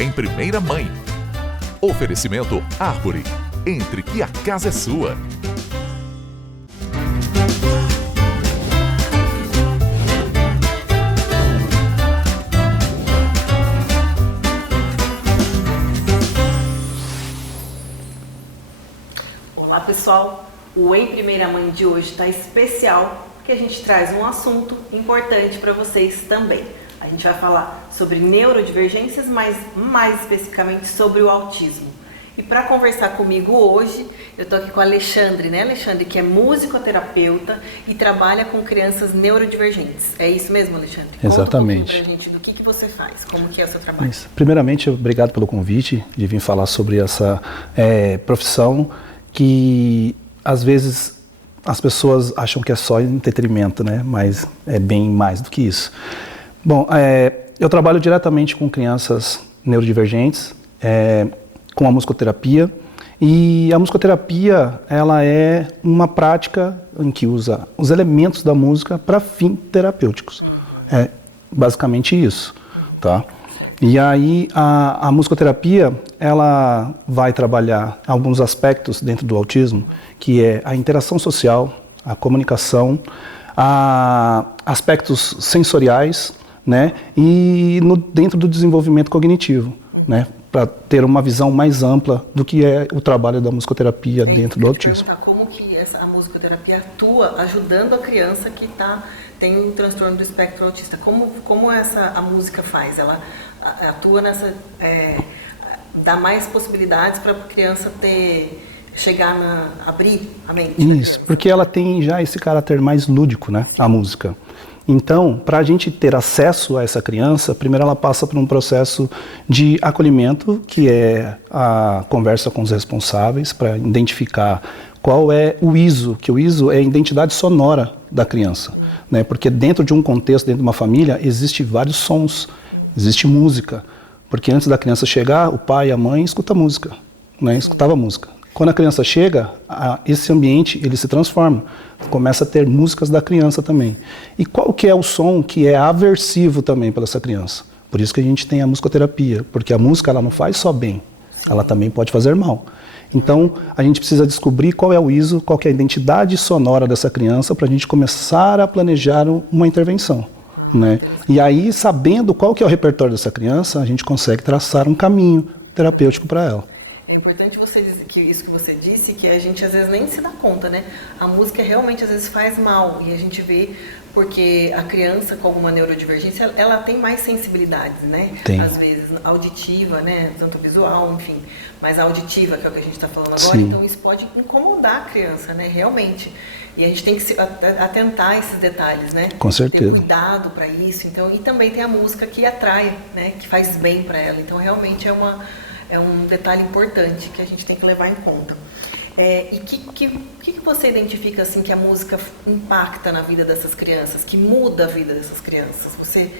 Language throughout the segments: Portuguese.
em Primeira Mãe. Oferecimento Árvore. Entre que a casa é sua. Olá pessoal, o Em Primeira Mãe de hoje está especial porque a gente traz um assunto importante para vocês também. A gente vai falar sobre neurodivergências, mas mais especificamente sobre o autismo. E para conversar comigo hoje, eu estou aqui com o Alexandre, né, Alexandre, que é musicoterapeuta e trabalha com crianças neurodivergentes. É isso mesmo, Alexandre? Exatamente. Conta um pouquinho pra gente do que você faz, como que é o seu trabalho. Isso. Primeiramente, obrigado pelo convite de vir falar sobre essa profissão que, às vezes, as pessoas acham que é só entretenimento, né? Mas é bem mais do que isso. Bom, eu trabalho diretamente com crianças neurodivergentes, com a musicoterapia, e a musicoterapia ela é uma prática em que usa os elementos da música para fins terapêuticos. É basicamente isso, tá? E aí a musicoterapia ela vai trabalhar alguns aspectos dentro do autismo, que é a interação social, a comunicação, aspectos sensoriais, né? E dentro do desenvolvimento cognitivo, né? Para ter uma visão mais ampla do que é o trabalho da musicoterapia dentro do autismo. Como que a musicoterapia atua ajudando a criança que tem um transtorno do espectro autista? Como a música faz? Ela atua dá mais possibilidades para a criança abrir a mente? Isso, porque ela tem já esse caráter mais lúdico, né? A música. Então, para a gente ter acesso a essa criança, primeiro ela passa por um processo de acolhimento, que é a conversa com os responsáveis, para identificar qual é o ISO, que o ISO é a identidade sonora da criança, né? Porque dentro de um contexto, dentro de uma família, existem vários sons, existe música, porque antes da criança chegar, o pai e a mãe escutam música, né? Escutava música. Quando a criança chega, esse ambiente ele se transforma, começa a ter músicas da criança também. E qual que é o som que é aversivo também para essa criança? Por isso que a gente tem a musicoterapia, porque a música ela não faz só bem, ela também pode fazer mal. Então a gente precisa descobrir qual é o ISO, qual que é a identidade sonora dessa criança para a gente começar a planejar uma intervenção, né? E aí, sabendo qual que é o repertório dessa criança, a gente consegue traçar um caminho terapêutico para ela. É importante você dizer que isso que você disse, que a gente às vezes nem se dá conta, né? A música realmente às vezes faz mal e a gente vê porque a criança com alguma neurodivergência, ela tem mais sensibilidade, né? Tem. Às vezes auditiva, né? Tanto visual, enfim, mas a auditiva, que é o que a gente está falando agora, Sim. Então isso pode incomodar a criança, né? Realmente. E a gente tem que se atentar a esses detalhes, né? Com certeza. Ter cuidado para isso. Então, e também tem a música que atrai, né? Que faz bem para ela. Então realmente é um detalhe importante que a gente tem que levar em conta. E o que você identifica assim que a música impacta na vida dessas crianças, que muda a vida dessas crianças? Você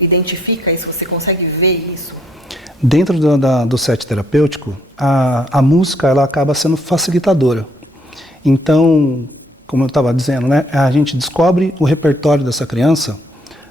identifica isso? Você consegue ver isso? Dentro do set terapêutico, a música ela acaba sendo facilitadora. Então, como eu estava dizendo, né, a gente descobre o repertório dessa criança,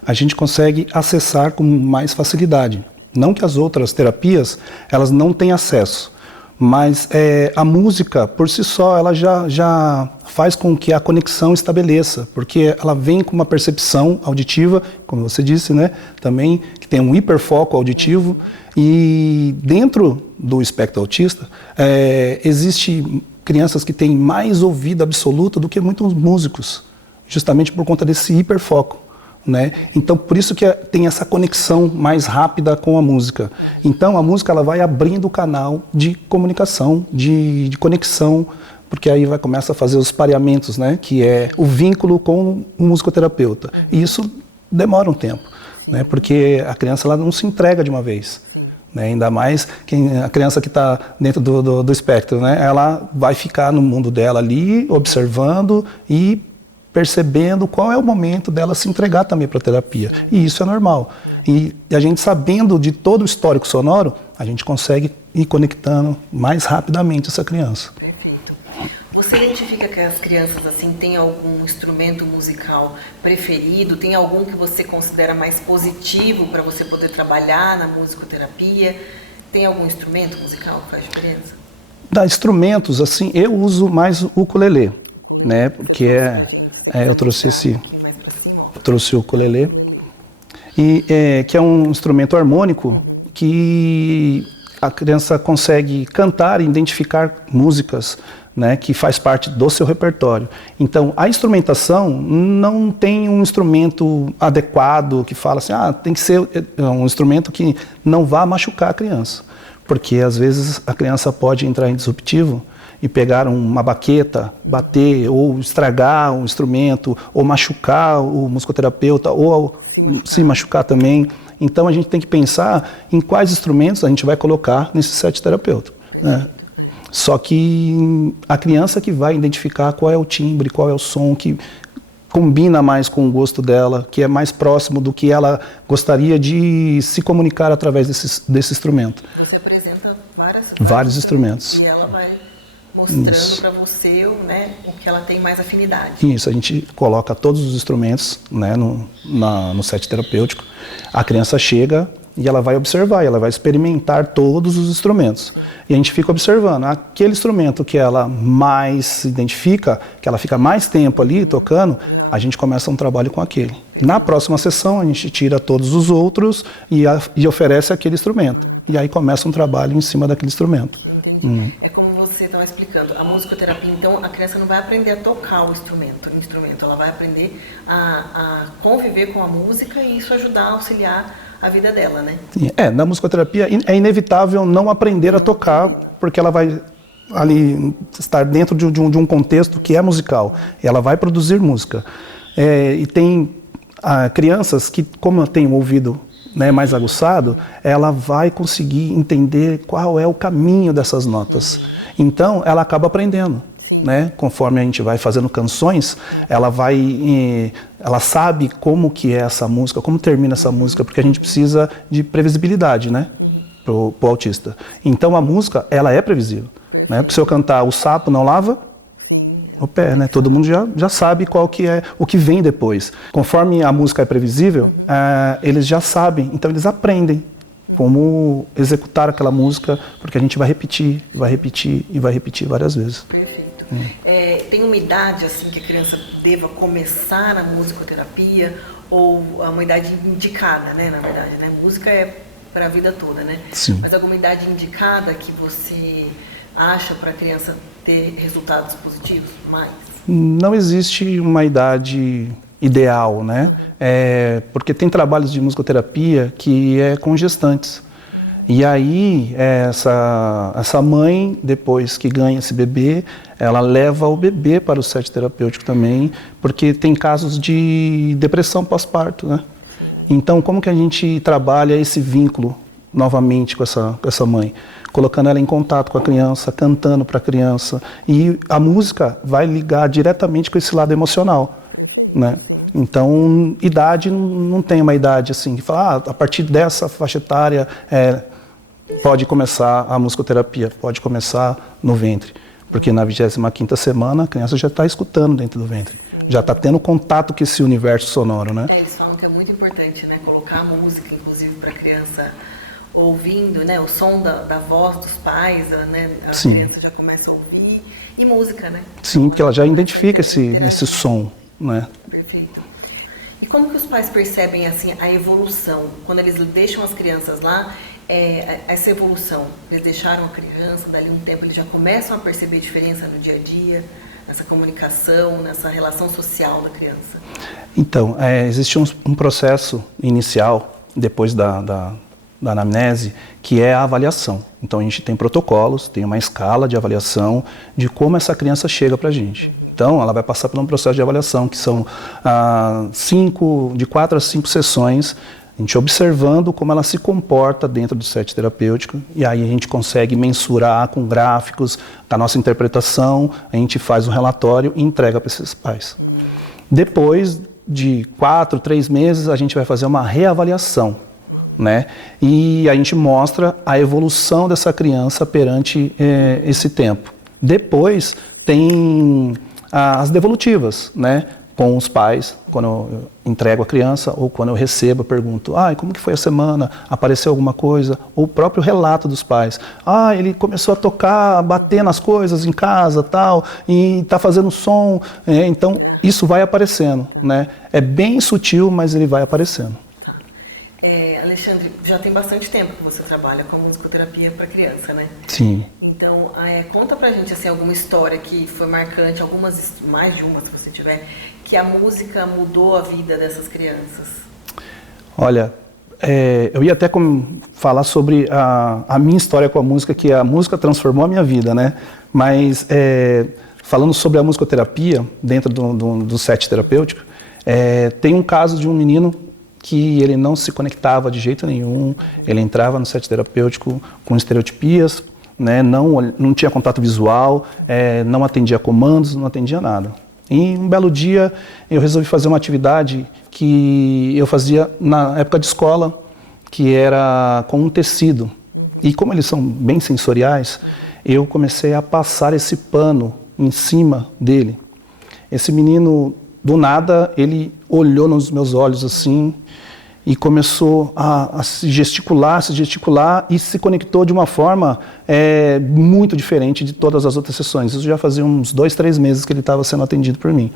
a gente consegue acessar com mais facilidade. Não que as outras terapias, elas não têm acesso, mas a música, por si só, ela já faz com que a conexão estabeleça, porque ela vem com uma percepção auditiva, como você disse, né, também, que tem um hiperfoco auditivo, e dentro do espectro autista, existe crianças que têm mais ouvido absoluto do que muitos músicos, justamente por conta desse hiperfoco. Né? Então, por isso que tem essa conexão mais rápida com a música. Então, a música ela vai abrindo o canal de comunicação, de conexão, porque aí começa a fazer os pareamentos, né? Que é o vínculo com o musicoterapeuta. E isso demora um tempo, né? Porque a criança ela não se entrega de uma vez. Né? Ainda mais a criança que está dentro do espectro, né? Ela vai ficar no mundo dela ali, observando e percebendo qual é o momento dela se entregar também para a terapia. E isso é normal. E a gente sabendo de todo o histórico sonoro, a gente consegue ir conectando mais rapidamente essa criança. Perfeito. Você identifica que as crianças assim têm algum instrumento musical preferido? Tem algum que você considera mais positivo para você poder trabalhar na musicoterapia? Tem algum instrumento musical que faz diferença? Da instrumentos, assim, eu uso mais o ukulele, né? Porque eu trouxe o ukulele, que é um instrumento harmônico que a criança consegue cantar e identificar músicas, né, que faz parte do seu repertório. Então, a instrumentação não tem um instrumento adequado que fala assim, tem que ser um instrumento que não vá machucar a criança. Porque, às vezes, a criança pode entrar em disruptivo e pegar uma baqueta, bater ou estragar um instrumento, ou machucar o musicoterapeuta, ou se machucar também. Então, a gente tem que pensar em quais instrumentos a gente vai colocar nesse set terapêutico, né? Só que a criança que vai identificar qual é o timbre, qual é o som que combina mais com o gosto dela, que é mais próximo do que ela gostaria de se comunicar através desse instrumento. Você apresenta vários instrumentos. E ela vai mostrando para você, né, o que ela tem mais afinidade. Isso, a gente coloca todos os instrumentos, né, no set terapêutico. A criança chega e ela vai observar, ela vai experimentar todos os instrumentos. E a gente fica observando. Aquele instrumento que ela mais se identifica, que ela fica mais tempo ali tocando, a gente começa um trabalho com aquele. Na próxima sessão, a gente tira todos os outros e oferece aquele instrumento. E aí começa um trabalho em cima daquele instrumento. Entendi. É como você estava explicando, a musicoterapia, então, a criança não vai aprender a tocar o instrumento, ela vai aprender a conviver com a música e isso ajudar a auxiliar a vida dela, né? Na musicoterapia é inevitável não aprender a tocar, porque ela vai ali estar dentro de um contexto que é musical, ela vai produzir música. E tem crianças que, como tem um ouvido, né, mais aguçado, ela vai conseguir entender qual é o caminho dessas notas. Então, ela acaba aprendendo. Né? Conforme a gente vai fazendo canções, ela sabe como que é essa música, como termina essa música, porque a gente precisa de previsibilidade, né, pro autista. Então, a música, ela é previsível. Né? Porque se eu cantar O Sapo Não Lava o Pé, né? Todo mundo já sabe qual que é o que vem depois. Conforme a música é previsível, eles já sabem, então eles aprendem como executar aquela música, porque a gente vai repetir, vai repetir e vai repetir várias vezes. Perfeito. Tem uma idade assim que a criança deva começar a musicoterapia ou uma idade indicada, né? Na verdade, né? Música é para a vida toda, né? Sim. Mas alguma idade indicada que você acha para a criança ter resultados positivos? Não existe uma idade ideal, né? Porque tem trabalhos de musicoterapia que é com gestantes. E aí, essa mãe, depois que ganha esse bebê, ela leva o bebê para o set terapêutico também, porque tem casos de depressão pós-parto, né? Então, como que a gente trabalha esse vínculo novamente com essa mãe? Colocando ela em contato com a criança, cantando para a criança. E a música vai ligar diretamente com esse lado emocional, né? Então, idade, não tem uma idade assim, que fala, a partir dessa faixa etária pode começar a musicoterapia, pode começar no ventre. Porque na 25ª semana a criança já está escutando dentro do ventre, já está tendo contato com esse universo sonoro, né? Eles falam que é muito importante, né, colocar a música, inclusive, para a criança ouvindo, né, o som da voz dos pais, né, a Sim. criança já começa a ouvir, e música, né? Sim, porque ela já identifica esse som, né? Perfeito. E como que os pais percebem, assim, a evolução? Quando eles deixam as crianças lá, essa evolução, eles deixaram a criança, dali um tempo eles já começam a perceber diferença no dia a dia, nessa comunicação, nessa relação social da criança? Então, existe um processo inicial, depois da anamnese, que é a avaliação. Então a gente tem protocolos, tem uma escala de avaliação de como essa criança chega para a gente. Então ela vai passar por um processo de avaliação que são de 4 a 5 sessões, a gente observando como ela se comporta dentro do set terapêutico, e aí a gente consegue mensurar com gráficos da nossa interpretação, a gente faz um relatório e entrega para esses pais. Depois de 4, 3 meses, a gente vai fazer uma reavaliação, né? E a gente mostra a evolução dessa criança perante esse tempo. Depois tem as devolutivas, né? Com os pais, quando eu entrego a criança ou quando eu recebo, eu pergunto, como que foi a semana? Apareceu alguma coisa? Ou o próprio relato dos pais. Ele começou a tocar, a bater nas coisas em casa, tal, e está fazendo som. Então, isso vai aparecendo, né? É bem sutil, mas ele vai aparecendo. Alexandre, já tem bastante tempo que você trabalha com a musicoterapia para criança, né? Sim. Então, conta pra gente assim, alguma história que foi marcante, mais de uma se você tiver, que a música mudou a vida dessas crianças. Olha, eu ia até falar sobre a minha história com a música, que a música transformou a minha vida, né? Mas falando sobre a musicoterapia, dentro do set terapêutico, tem um caso de um menino que ele não se conectava de jeito nenhum, ele entrava no set terapêutico com estereotipias, né, não tinha contato visual, não atendia comandos, não atendia nada. E um belo dia eu resolvi fazer uma atividade que eu fazia na época de escola, que era com um tecido. E como eles são bem sensoriais, eu comecei a passar esse pano em cima dele. Esse menino, do nada, ele olhou nos meus olhos assim e começou a se gesticular e se conectou de uma forma muito diferente de todas as outras sessões. Isso já fazia uns 2, 3 meses que ele estava sendo atendido por mim.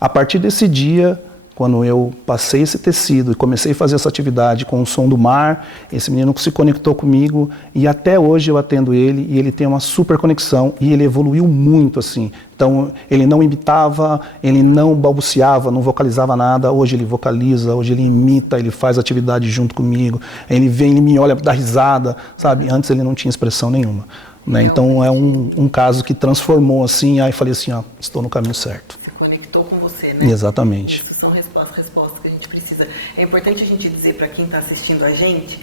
A partir desse dia, quando eu passei esse tecido e comecei a fazer essa atividade com o som do mar, esse menino se conectou comigo e até hoje eu atendo ele e ele tem uma super conexão e ele evoluiu muito assim. Então ele não imitava, ele não balbuciava, não vocalizava nada, hoje ele vocaliza, hoje ele imita, ele faz atividade junto comigo, ele vem, ele me olha, dá risada, sabe? Antes ele não tinha expressão nenhuma. Né? Então é um caso que transformou assim, aí falei assim, estou no caminho certo. Conectou com você, né? Exatamente. Isso são respostas que a gente precisa. É importante a gente dizer para quem está assistindo a gente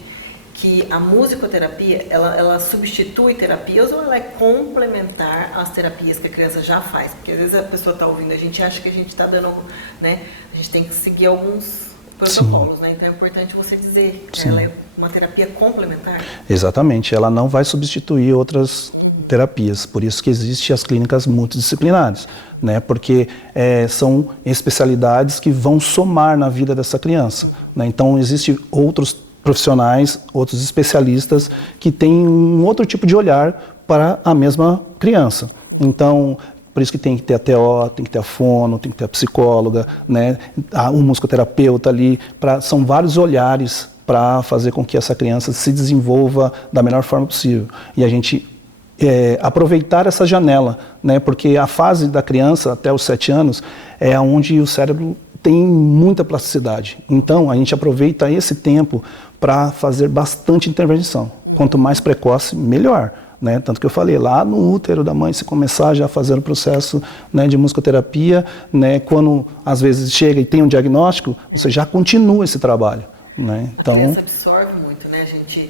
que a musicoterapia, ela substitui terapias ou ela é complementar às terapias que a criança já faz? Porque às vezes a pessoa está ouvindo, a gente acha que a gente está dando, né? A gente tem que seguir alguns protocolos, né? Então é importante você dizer que ela é uma terapia complementar. Exatamente, ela não vai substituir outras terapias, por isso que existem as clínicas multidisciplinares, né? Porque são especialidades que vão somar na vida dessa criança, né? Então existem outros profissionais, outros especialistas que têm um outro tipo de olhar para a mesma criança. Então, por isso que tem que ter a TO, tem que ter a fono, tem que ter a psicóloga, né? Um musicoterapeuta ali, são vários olhares para fazer com que essa criança se desenvolva da melhor forma possível. E a gente aproveitar essa janela, né? Porque a fase da criança até os 7 anos é onde o cérebro tem muita plasticidade. Então, a gente aproveita esse tempo para fazer bastante intervenção. Quanto mais precoce, melhor. Né? Tanto que eu falei, lá no útero da mãe, se começar já a fazer o processo, né, de musicoterapia, né, quando às vezes chega e tem um diagnóstico, você já continua esse trabalho. Né? Então, a criança absorve muito, né? A gente,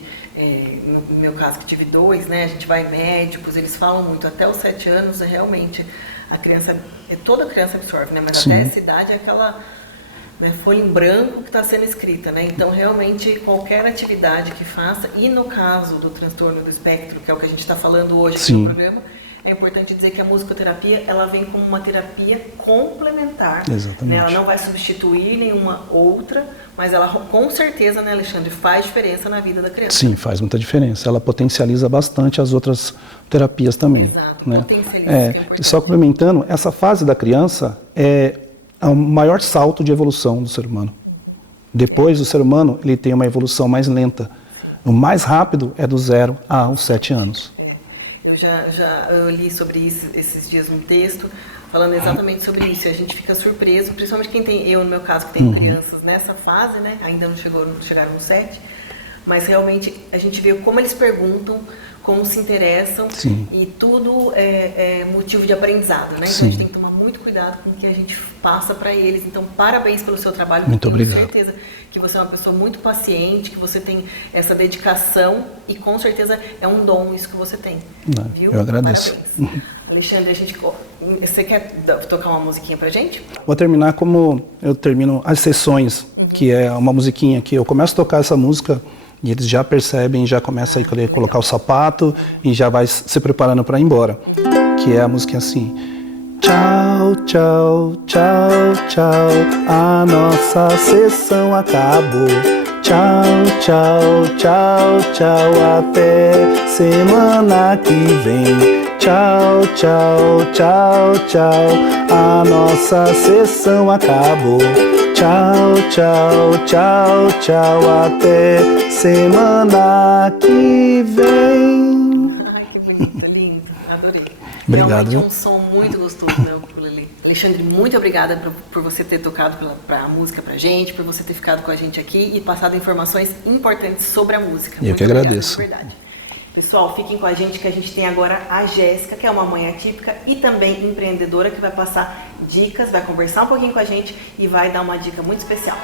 no meu caso que tive 2, né, a gente vai em médicos, eles falam muito, até os 7 anos, realmente, a criança, toda criança absorve, né? Mas Sim. Até essa idade é aquela, né, folha em branco que está sendo escrita, né? Então, realmente, qualquer atividade que faça, e no caso do transtorno do espectro, que é o que a gente está falando hoje aqui no programa, é importante dizer que a musicoterapia, ela vem como uma terapia complementar. Exatamente. Né? Ela não vai substituir nenhuma outra, mas ela, com certeza, né, Alexandre, faz diferença na vida da criança. Sim, faz muita diferença. Ela potencializa bastante as outras terapias também. Exato, né? Potencializa, que é importante. Só complementando, essa fase da criança é o maior salto de evolução do ser humano. Depois, o ser humano ele tem uma evolução mais lenta. O mais rápido é do 0 aos 7 anos. Eu li sobre isso esses dias um texto, falando exatamente sobre isso. E a gente fica surpreso, principalmente quem tem, eu no meu caso, que tenho crianças nessa fase, né? Ainda não chegaram no 7, mas realmente a gente vê como eles perguntam, como se interessam. Sim. E tudo é motivo de aprendizado, né? Então Sim. A gente tem que tomar muito cuidado com o que a gente passa para eles. Então, parabéns pelo seu trabalho. Muito obrigado. Tenho certeza que você é uma pessoa muito paciente, que você tem essa dedicação e com certeza é um dom isso que você tem. Viu? Eu agradeço. Parabéns. Alexandre, você quer tocar uma musiquinha pra gente? Vou terminar como eu termino as sessões, que é uma musiquinha que eu começo a tocar essa música e eles já percebem, já começam a colocar o sapato e já vai se preparando para ir embora. que é a música assim: tchau, tchau, tchau, tchau, a nossa sessão acabou. Tchau, tchau, tchau, tchau, até semana que vem. Tchau, tchau, tchau, tchau, a nossa sessão acabou. Tchau, tchau, tchau, tchau, até semana que vem. Ai, que bonito, lindo, adorei. Obrigado. Realmente é um som muito gostoso, né, o ukulele. Alexandre, muito obrigada por você ter tocado a música pra gente, por você ter ficado com a gente aqui e passado informações importantes sobre a música. Eu que agradeço. De verdade. Pessoal, fiquem com a gente que a gente tem agora a Jéssica, que é uma mãe atípica e também empreendedora, que vai passar dicas, vai conversar um pouquinho com a gente e vai dar uma dica muito especial.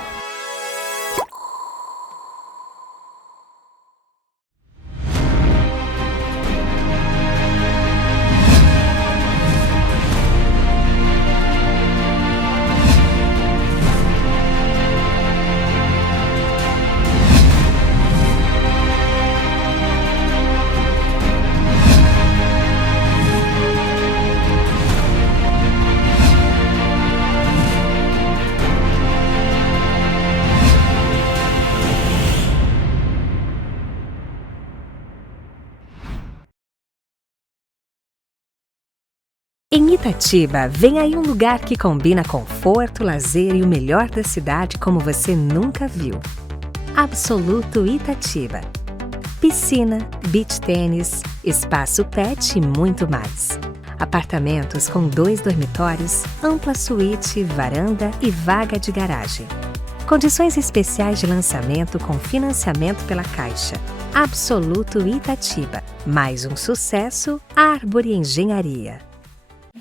Em Itatiba, vem aí um lugar que combina conforto, lazer e o melhor da cidade como você nunca viu. Absoluto Itatiba. Piscina, beach tênis, espaço pet e muito mais. Apartamentos com 2 dormitórios, ampla suíte, varanda e vaga de garagem. Condições especiais de lançamento com financiamento pela Caixa. Absoluto Itatiba. Mais um sucesso, Árvore Engenharia.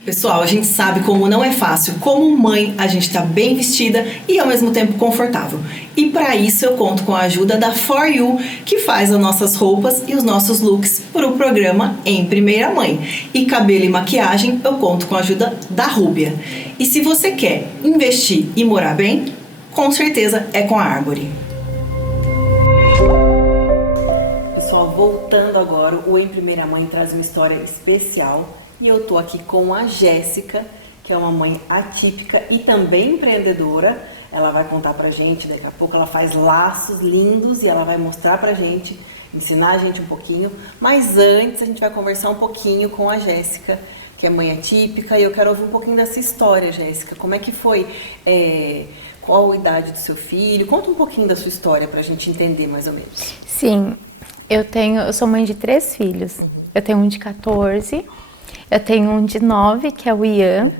Pessoal, a gente sabe como não é fácil, como mãe a gente está bem vestida e ao mesmo tempo confortável. E para isso eu conto com a ajuda da For You, que faz as nossas roupas e os nossos looks para o programa Em Primeira Mãe. E cabelo e maquiagem eu conto com a ajuda da Rúbia. E se você quer investir e morar bem, com certeza é com a Árvore. Pessoal, voltando agora, o Em Primeira Mãe traz uma história especial. E eu tô aqui com a Jéssica, que é uma mãe atípica e também empreendedora. Ela vai contar pra gente, daqui a pouco ela faz laços lindos e ela vai mostrar pra gente, ensinar a gente um pouquinho. Mas antes a gente vai conversar um pouquinho com a Jéssica, que é mãe atípica, e eu quero ouvir um pouquinho dessa história, Jéssica. Como é que foi? Qual a idade do seu filho? Conta um pouquinho da sua história pra gente entender mais ou menos. Sim, eu sou mãe de 3 filhos. Eu tenho um de 14, eu tenho um de 9, que é o Ian,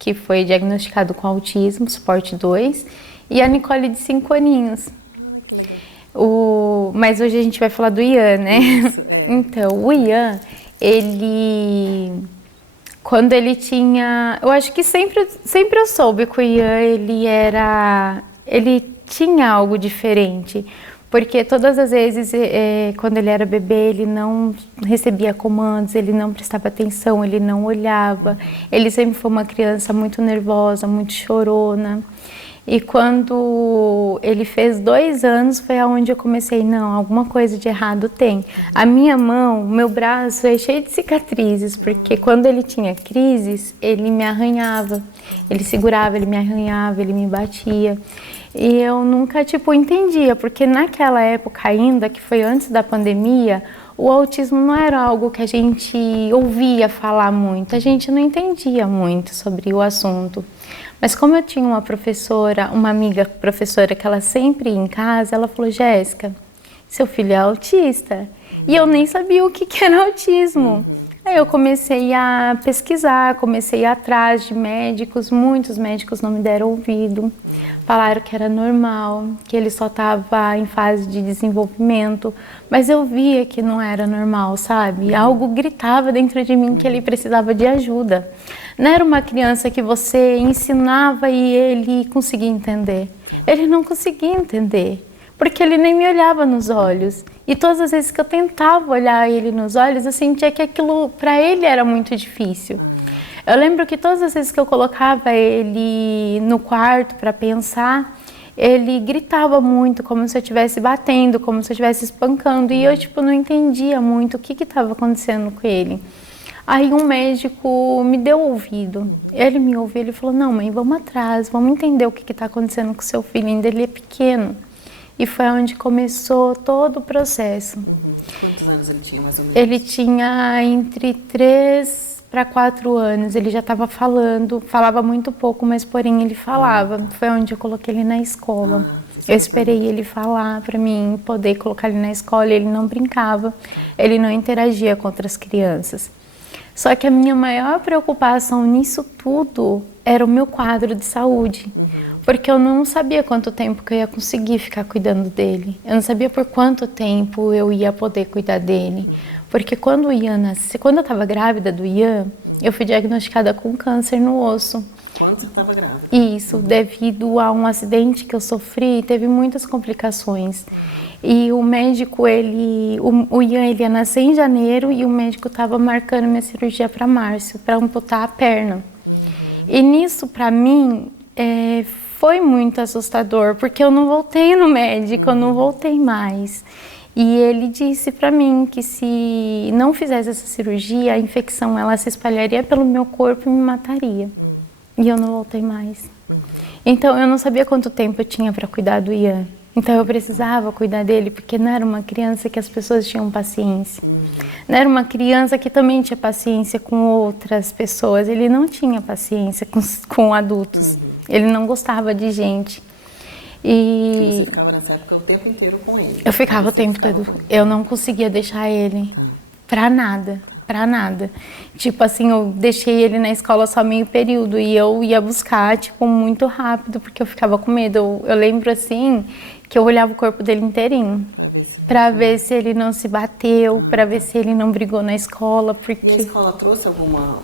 que foi diagnosticado com autismo, suporte 2, e a Nicole de 5 aninhos. Que legal. Mas hoje a gente vai falar do Ian, né? Isso, Então, o Ian, quando ele tinha... Eu acho que sempre eu soube que o Ian, ele tinha algo diferente. Porque todas as vezes, quando ele era bebê, ele não recebia comandos, ele não prestava atenção, ele não olhava. Ele sempre foi uma criança muito nervosa, muito chorona. E quando ele fez 2 anos, foi aonde eu comecei, não, alguma coisa de errado tem. A minha mão, meu braço é cheio de cicatrizes, porque quando ele tinha crises, ele me arranhava. Ele segurava, ele me arranhava, ele me batia. E eu nunca, entendia, porque naquela época ainda, que foi antes da pandemia, o autismo não era algo que a gente ouvia falar muito, a gente não entendia muito sobre o assunto. Mas como eu tinha uma amiga professora que ela sempre ia em casa, ela falou, Jéssica, seu filho é autista. E eu nem sabia o que era autismo. Aí eu comecei a pesquisar, comecei a ir atrás de médicos, muitos médicos não me deram ouvido. Falaram que era normal, que ele só estava em fase de desenvolvimento, mas eu via que não era normal, sabe? Algo gritava dentro de mim que ele precisava de ajuda. Não era uma criança que você ensinava e ele conseguia entender. Ele não conseguia entender, porque ele nem me olhava nos olhos. E todas as vezes que eu tentava olhar ele nos olhos, eu sentia que aquilo para ele era muito difícil. Eu lembro que todas as vezes que eu colocava ele no quarto para pensar, ele gritava muito, como se eu estivesse batendo, como se eu estivesse espancando. E eu, não entendia muito o que estava acontecendo com ele. Aí um médico me deu ouvido. Ele me ouviu, ele falou, não, mãe, vamos atrás, vamos entender o que está acontecendo com o seu filho, ainda ele é pequeno. E foi onde começou todo o processo. Quantos anos ele tinha, mais ou menos? Ele tinha entre 3 para 4 anos, ele já estava falando, falava muito pouco, mas porém ele falava. Foi onde eu coloquei ele na escola. Eu esperei ele falar para mim poder colocar ele na escola. Ele não brincava, ele não interagia com outras crianças. Só que a minha maior preocupação nisso tudo era o meu quadro de saúde. Porque eu não sabia quanto tempo que eu ia conseguir ficar cuidando dele. Eu não sabia por quanto tempo eu ia poder cuidar dele. Porque quando o Ian nasceu, quando eu estava grávida do Ian, eu fui diagnosticada com câncer no osso. Quando você estava grávida? Isso, devido a um acidente que eu sofri, teve muitas complicações. E o médico, o Ian, ele ia nascer em janeiro e o médico estava marcando minha cirurgia para março, para amputar a perna. E nisso, para mim, foi muito assustador, porque eu não voltei no médico, eu não voltei mais. E ele disse para mim que se não fizesse essa cirurgia, a infecção ela se espalharia pelo meu corpo e me mataria. E eu não voltei mais. Então eu não sabia quanto tempo eu tinha para cuidar do Ian. Então eu precisava cuidar dele, porque não era uma criança que as pessoas tinham paciência. Não era uma criança que também tinha paciência com outras pessoas. Ele não tinha paciência com adultos. Ele não gostava de gente. E você ficava nessa época o tempo inteiro com ele? Eu ficava o tempo todo. Eu não conseguia deixar ele pra nada. Pra nada. Tipo assim, eu deixei ele na escola só meio período e eu ia buscar, tipo, muito rápido, porque eu ficava com medo. Eu lembro, assim, que eu olhava o corpo dele inteirinho. Pra ver se ele não se bateu, pra ver se ele não brigou na escola, porque... E a escola trouxe alguma...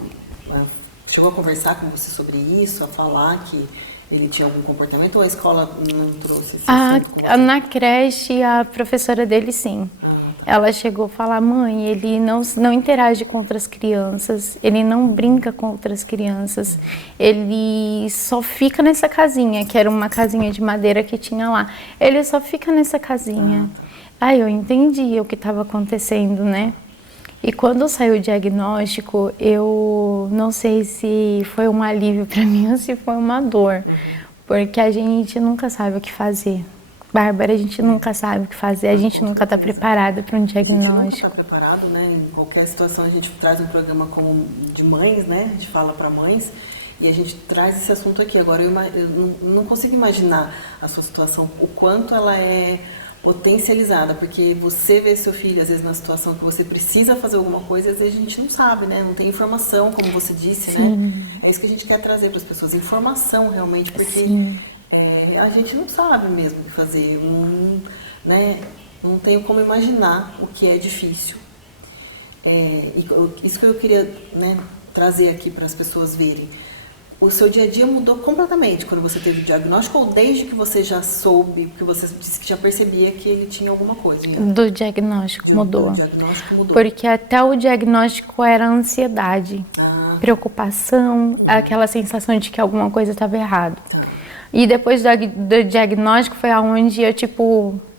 Chegou a conversar com você sobre isso, a falar que ele tinha algum comportamento, ou a escola não trouxe esse Na creche, a professora dele, sim. Ela chegou a falar, mãe, ele não interage com outras crianças, ele não brinca com outras crianças, ele só fica nessa casinha, que era uma casinha de madeira que tinha lá. Ele só fica nessa casinha. Aí eu entendi o que estava acontecendo, né? E quando saiu o diagnóstico, eu não sei se foi um alívio para mim ou se foi uma dor, porque a gente nunca sabe o que fazer. Bárbara, a gente nunca sabe o que fazer, a gente nunca está preparada para um diagnóstico. A gente nunca está preparado, né? Em qualquer situação a gente traz um programa como de mães, né? A gente fala para mães e a gente traz esse assunto aqui. Agora eu não consigo imaginar a sua situação, o quanto ela é potencializada, porque você vê seu filho às vezes na situação que você precisa fazer alguma coisa, às vezes a gente não sabe, né? Não tem informação, como você disse, né? É isso que a gente quer trazer para as pessoas, informação realmente, porque a gente não sabe mesmo o que fazer, né? Não tenho como imaginar o que é difícil. Isso que eu queria, né, trazer aqui para as pessoas verem. O seu dia a dia mudou completamente quando você teve o diagnóstico, ou desde que você já soube, que você disse que já percebia que ele tinha alguma coisa? Do diagnóstico mudou. Do diagnóstico mudou. Porque até o diagnóstico era ansiedade, preocupação, aquela sensação de que alguma coisa estava errada. E depois do diagnóstico foi aonde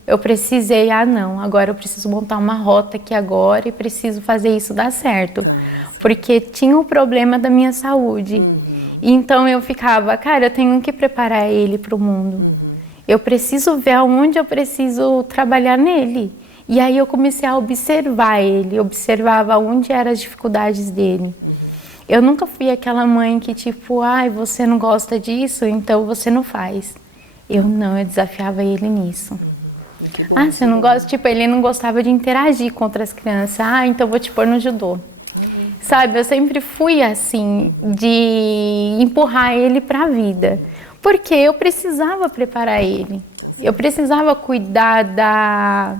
eu precisei, não, agora eu preciso montar uma rota aqui agora e preciso fazer isso dar certo. Porque tinha o problema da minha saúde. Então eu ficava, cara, eu tenho que preparar ele para o mundo. Eu preciso ver aonde eu preciso trabalhar nele. E aí eu comecei a observar ele, observava onde eram as dificuldades dele. Eu nunca fui aquela mãe que você não gosta disso, então você não faz. Eu desafiava ele nisso. Você não gosta? Ele não gostava de interagir com outras crianças. Então vou te pôr no judô. Sabe, eu sempre fui assim, de empurrar ele para a vida, porque eu precisava preparar ele, eu precisava cuidar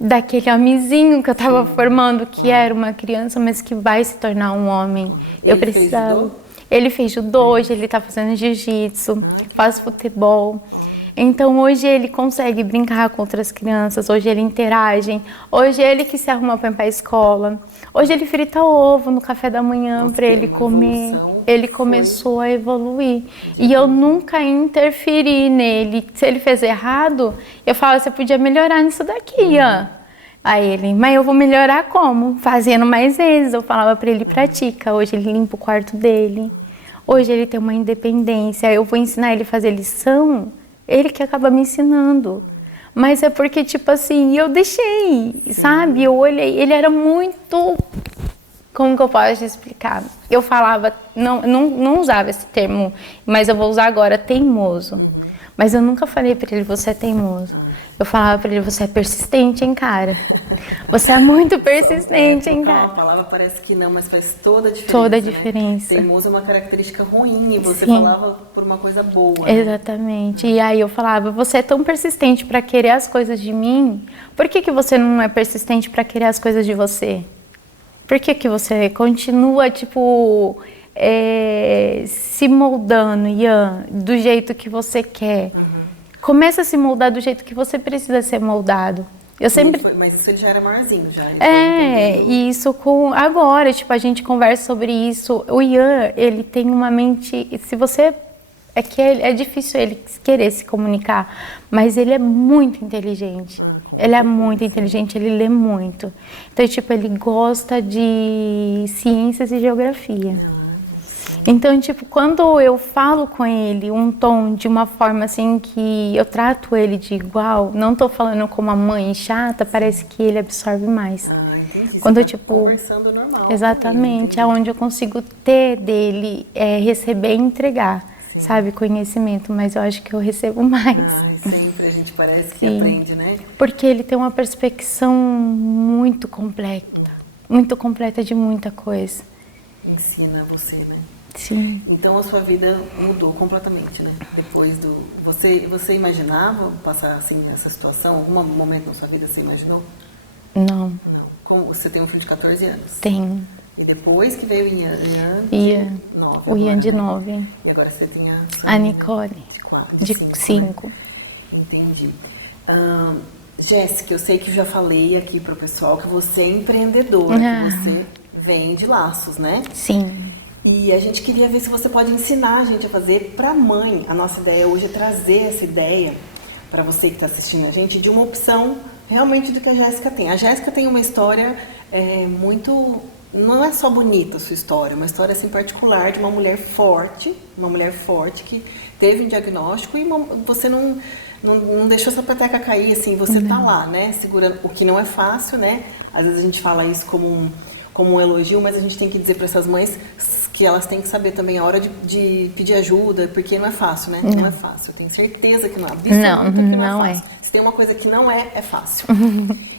daquele homenzinho que eu estava formando, que era uma criança, mas que vai se tornar um homem. Eu precisava. Ele fez judô, hoje ele está fazendo jiu-jitsu, faz futebol. Então hoje ele consegue brincar com outras crianças, hoje ele interage, hoje ele que se arruma para ir para a escola, hoje ele frita ovo no café da manhã para ele comer. Ele começou a evoluir e eu nunca interferi nele. Se ele fez errado, eu falo, você podia melhorar nisso daqui, Aí ele, mas eu vou melhorar como? Fazendo mais vezes. Eu falava pra ele, pratica. Hoje ele limpa o quarto dele. Hoje ele tem uma independência. Eu vou ensinar ele a fazer lição. Ele que acaba me ensinando. Mas é porque, tipo assim, eu deixei, sabe? Eu olhei, ele era muito... Como que eu posso explicar? Eu falava, não usava esse termo, mas eu vou usar agora, teimoso. Mas eu nunca falei pra ele, você é teimoso. Eu falava pra ele, você é persistente, hein, cara? Você é muito persistente, hein, cara? A palavra parece que não, mas faz toda a diferença. Toda a né? diferença. Teimoso é uma característica ruim e você Sim. falava por uma coisa boa. Né? Exatamente. E aí eu falava, você é tão persistente pra querer as coisas de mim, por que você não é persistente pra querer as coisas de você? Por que você continua, tipo, se moldando, Ian, do jeito que você quer? Começa a se moldar do jeito que você precisa ser moldado. Eu sempre... Mas isso ele já era maiorzinho, já. E isso agora, tipo, a gente conversa sobre isso. O Ian, ele tem uma mente... Se você... É que é difícil ele querer se comunicar, mas ele é muito inteligente. Ele é muito inteligente, ele lê muito. Então, tipo, ele gosta de ciências e geografia. Então, tipo, quando eu falo com ele um tom de uma forma assim que eu trato ele de igual, não tô falando como a mãe chata, parece que ele absorve mais. Entendi. Quando Você eu, tá tipo, conversando normal. exatamente, aonde eu consigo ter dele, receber e entregar, sabe, conhecimento, mas eu acho que eu recebo mais. Sempre a gente parece que Sim. aprende, né? Porque ele tem uma perspectiva muito completa de muita coisa. Ensina você, né? Sim. Então a sua vida mudou completamente, né? Depois do... Você imaginava passar assim essa situação? Algum momento na sua vida você imaginou? Não. Não. Como você tem um filho de 14 anos? Tenho. E depois que veio o Ian Ian. 9. O Ian de 9. E agora você tem A Nicole. De 4, De 5. Né? Entendi. Jéssica, eu sei que eu já falei aqui pro pessoal que você é empreendedora, que você vende laços, né? Sim. E a gente queria ver se você pode ensinar a gente a fazer para mãe. A nossa ideia hoje é trazer essa ideia para você que está assistindo a gente de uma opção realmente do que a Jéssica tem. A Jéssica tem uma história muito... Não é só bonita a sua história, uma história assim particular de uma mulher forte que teve um diagnóstico e você não deixou essa peteca cair, assim, você tá lá, né, segurando, o que não é fácil, né? Às vezes a gente fala isso como um elogio, mas a gente tem que dizer para essas mães que elas têm que saber também a hora de pedir ajuda, porque não é fácil, né? Não é fácil. Eu tenho certeza que não é. Não é fácil. Se tem uma coisa que não é fácil.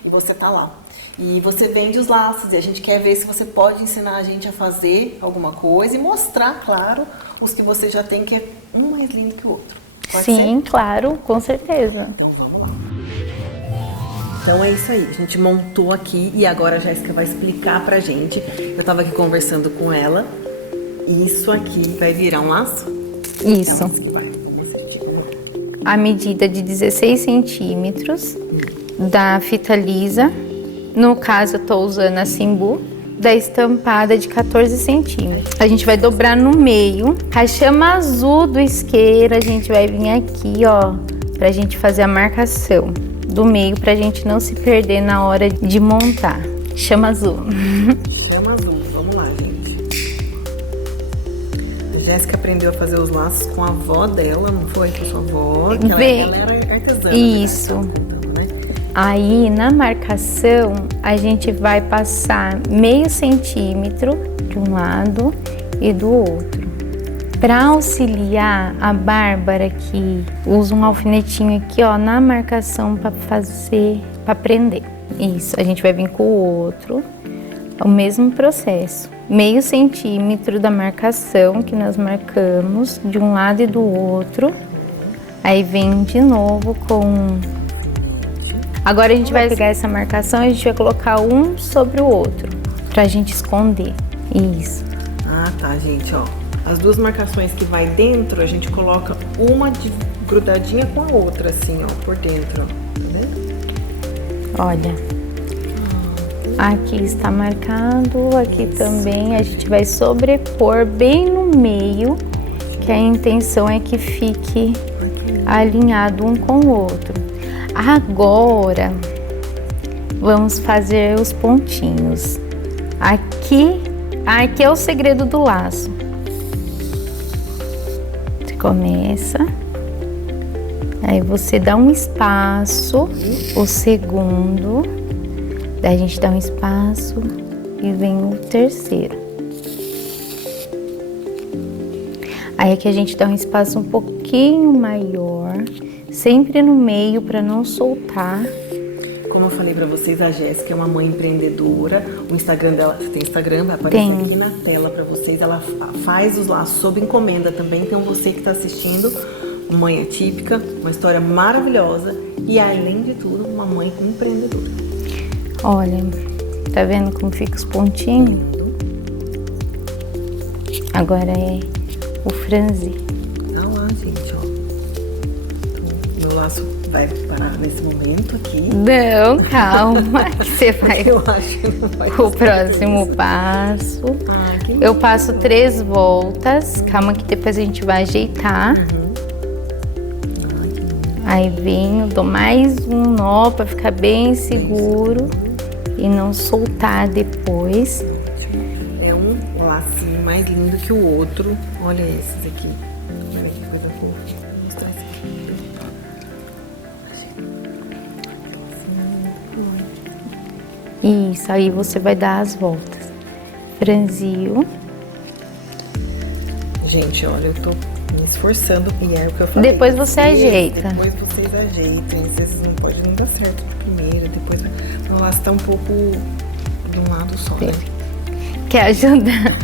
E você tá lá. E você vende os laços e a gente quer ver se você pode ensinar a gente a fazer alguma coisa e mostrar, claro, os que você já tem, que é um mais lindo que o outro. Pode Sim, ser? claro, com certeza. Então vamos lá. Então é isso aí, a gente montou aqui e agora a Jéssica vai explicar pra gente. Eu tava aqui conversando com ela e isso aqui vai virar um laço? Isso. Então, isso que vai. Vamos lá. A medida de 16 centímetros da fita lisa. No caso, eu tô usando a Simbu, da estampada de 14 centímetros. A gente vai dobrar no meio. A chama azul do isqueiro, a gente vai vir aqui, ó, pra gente fazer a marcação do meio, pra gente não se perder na hora de montar. Chama azul. Chama azul, vamos lá, gente. A Jéssica aprendeu a fazer os laços com a avó dela, não foi? Com a sua avó, que ela era artesã. Isso. Aí, na marcação, a gente vai passar meio centímetro de um lado e do outro. Para auxiliar a Bárbara, que usa um alfinetinho aqui, ó, na marcação para prender. Isso, a gente vai vir com o outro, o mesmo processo. Meio centímetro da marcação que nós marcamos de um lado e do outro. Aí vem de novo com... Agora a gente vai pegar essa marcação e a gente vai colocar um sobre o outro, pra gente esconder. Isso. Ah, tá, gente, ó. As duas marcações que vai dentro, a gente coloca uma grudadinha com a outra, assim, ó, por dentro, ó. Tá vendo? Olha. Aqui está marcado, aqui também. A gente vai sobrepor bem no meio, que a intenção é que fique alinhado um com o outro. Agora, vamos fazer os pontinhos. Aqui é o segredo do laço. Você começa, aí você dá um espaço, o segundo, daí a gente dá um espaço e vem o terceiro. Aí aqui a gente dá um espaço um pouquinho maior, sempre no meio para não soltar. Como eu falei pra vocês, a Jéssica é uma mãe empreendedora. O Instagram dela, você tem Instagram, vai aparecer aqui na tela pra vocês. Ela faz os laços sob encomenda também. Então você que tá assistindo, mãe atípica, uma história maravilhosa e além de tudo, uma mãe empreendedora. Olha, tá vendo como fica os pontinhos? Agora é o franzir. Olha lá, gente, ó. Então, meu laço vai parar nesse momento aqui. Não, calma, que você vai. Eu acho que não vai. O próximo passo. Ah, que Eu passo 3 voltas. Calma que depois a gente vai ajeitar. Aí venho, dou mais um nó para ficar bem seguro e não soltar depois. É um lacinho mais lindo que o outro. Olha esses aqui. Olha que coisa fofa. Vou mostrar esse aqui. Isso, aí você vai dar as voltas. Franziu. Gente, olha, eu tô me esforçando e é o que eu falei. Depois você ajeita. Depois vocês ajeitem. Vocês não podem não dar certo primeiro. Depois o laço tá um pouco de um lado só, né? Quer ajudar?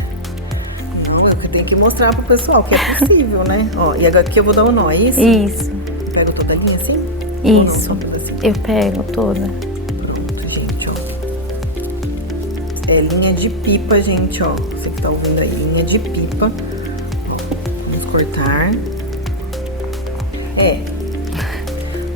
Não, eu tenho que mostrar pro pessoal que é possível, né? Ó, e agora aqui eu vou dar um nó, é isso? Isso. Pego toda a linha assim? Isso. Ou não, assim? Eu pego toda. Pronto, gente, ó. É linha de pipa, gente, ó. Você que tá ouvindo aí, linha de pipa. Ó, vamos cortar.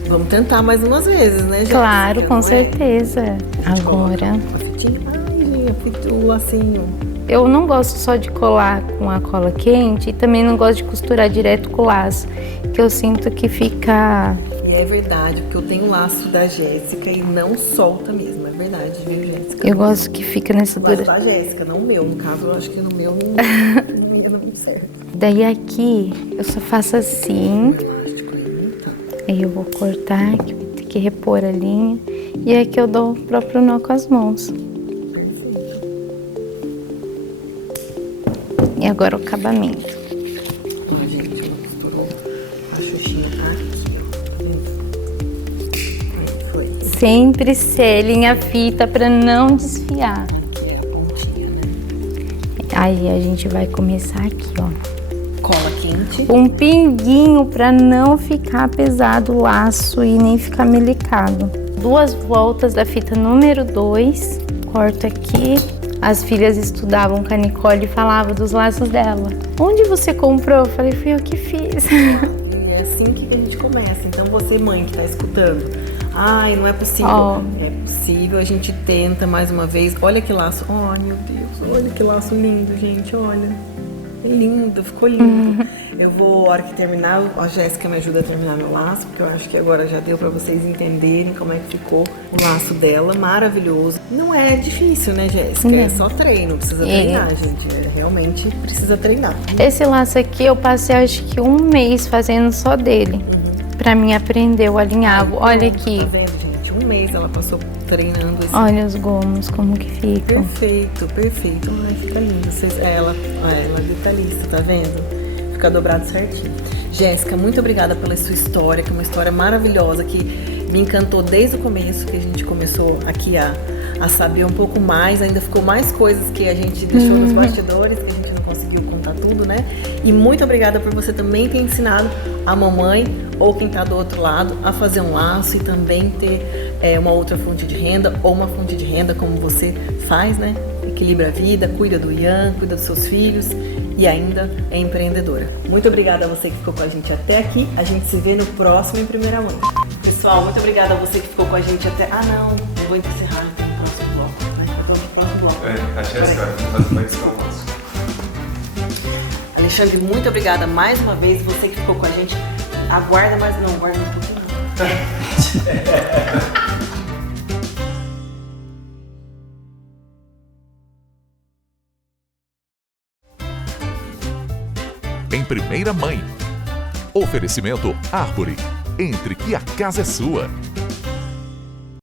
Vamos tentar mais umas vezes, né, gente? Claro, com certeza. Agora. Uma fitinha. Ai, gente, o lacinho. Eu não gosto só de colar com a cola quente e também não gosto de costurar direto com o laço, que eu sinto que fica... E é verdade, porque eu tenho o laço da Jéssica e não solta mesmo, é verdade, viu, Jéssica? Eu gosto que fica nessa O laço dura... da Jéssica, não o meu. No caso, eu acho que no meu não ia dar muito certo. Daí aqui, eu só faço assim, O elástico aí, tá. aí eu vou cortar, que vai ter que repor a linha, e aqui eu dou o próprio nó com as mãos. E agora o acabamento. Ó, gente, ela costurou a xuxinha aqui, ó. Aí foi. Sempre selem a fita para não desfiar. Aqui é a pontinha, né? Aí a gente vai começar aqui, ó. Cola quente. Um pinguinho para não ficar pesado o laço e nem ficar melecado. 2 voltas da fita número 2. Corto aqui. As filhas estudavam com a Nicole e falavam dos laços dela. Onde você comprou? Eu falei, fui eu que fiz. E é assim que a gente começa. Então você, mãe, que tá escutando. Ai, não é possível. Ó. É possível, a gente tenta mais uma vez. Olha que laço. Ai, meu Deus, olha que laço lindo, gente, olha. É lindo, ficou lindo. Eu vou, a hora que terminar, a Jéssica me ajuda a terminar meu laço, porque eu acho que agora já deu pra vocês entenderem como é que ficou o laço dela. Maravilhoso. Não é difícil, né, Jéssica? É só treino, precisa treinar, gente. Realmente precisa treinar. Esse laço aqui eu passei acho que 1 mês fazendo só dele. Pra mim aprender o alinhavo. Olha aqui. Tá vendo, gente? 1 mês ela passou treinando esse. Olha os gomos, como que ficam. Perfeito, perfeito. Ai, fica lindo. Ela é detalhista, tá vendo? Fica dobrado certinho. Jéssica, muito obrigada pela sua história, que é uma história maravilhosa, que me encantou desde o começo, que a gente começou aqui a saber um pouco mais. Ainda ficou mais coisas que a gente deixou nos bastidores, que a gente não conseguiu contar tudo, né? E muito obrigada por você também ter ensinado a mamãe, ou quem tá do outro lado, a fazer um laço e também ter uma outra fonte de renda, ou uma fonte de renda como você faz, né? Equilibra a vida, cuida do Ian, cuida dos seus filhos e ainda é empreendedora. Muito obrigada a você que ficou com a gente até aqui. A gente se vê no próximo Em Primeira Mão. Pessoal, muito obrigada a você que ficou com a gente até... Ah, não, eu vou encerrar no próximo bloco. Vai pro próximo bloco. A Jéssica vai fazer uma edição nossa. Alexandre, muito obrigada mais uma vez. Você que ficou com a gente. Aguarda mais, não, aguarda um pouquinho. primeira mãe. Oferecimento Árvore. Entre que a casa é sua.